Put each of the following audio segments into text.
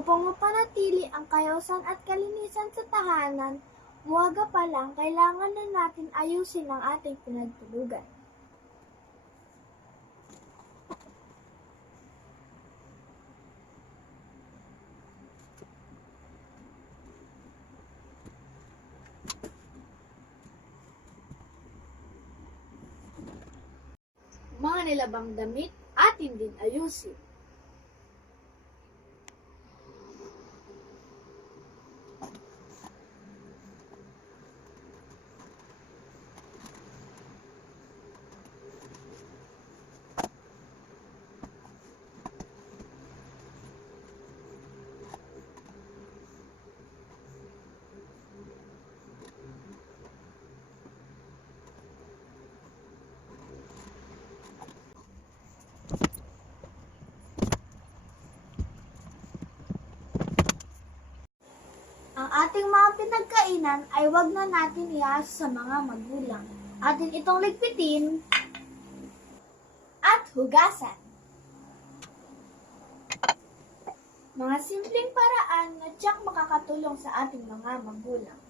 Upang mapanatili ang kaayusan at kalinisan sa tahanan, umaga pa lang kailangan na natin ayusin ang ating pinagtulugan. Mga nilabang damit atin din ayusin. Ang ating mga pinagkainan ay wag na natin iasa sa mga magulang. Atin itong ligpitin at hugasan. Mga simpleng paraan na tiyak makakatulong sa ating mga magulang.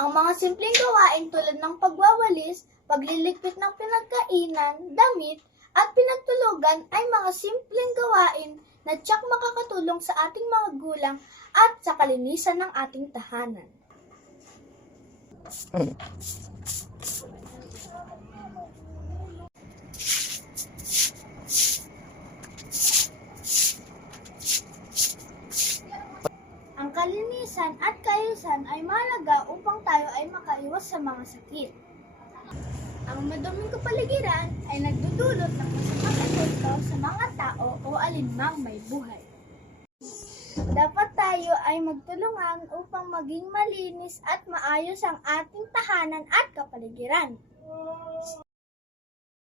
Ang mga simpleng gawain tulad ng pagwawalis, pagliligpit ng pinagkainan, damit, at pinagtulugan ay mga simpleng gawain na tiyak makakatulong sa ating mga magulang at sa kalinisan ng ating tahanan. Ang kalinisan at kaayusan ay mahalaga upang tayo ay makaiwas sa mga sakit. Ang maduming kapaligiran ay nagdudulot ng masamang epekto sa mga tao o alinmang may buhay. Dapat tayo ay magtulungan upang maging malinis at maayos ang ating tahanan at kapaligiran.